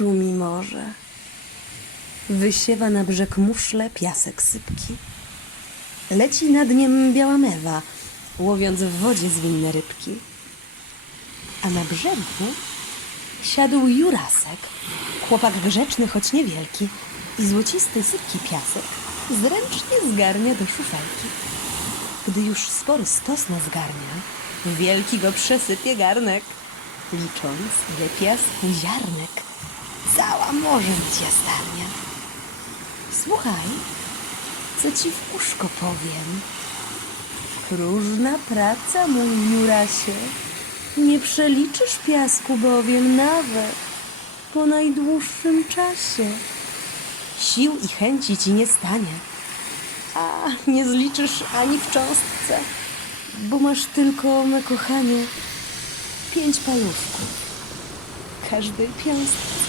szumi morze. Wysiewa na brzeg muszle piasek sypki. Leci nad niem biała mewa, łowiąc w wodzie zwinne rybki. A na brzegu siadł Jurasek, chłopak grzeczny, choć niewielki, i złocisty sypki piasek zręcznie zgarnia do szufelki. Gdy już spory stos nazgarnia, wielki go przesypie garnek, licząc ile piasku ziarnek, morzem cię starnia. Słuchaj, co ci w uszko powiem. Próżna praca, mój Jurasie. Nie przeliczysz piasku bowiem nawet po najdłuższym czasie. Sił i chęci ci nie stanie, a nie zliczysz ani w cząstce, bo masz tylko, me kochanie, pięć paluszków. Każdej piąstce.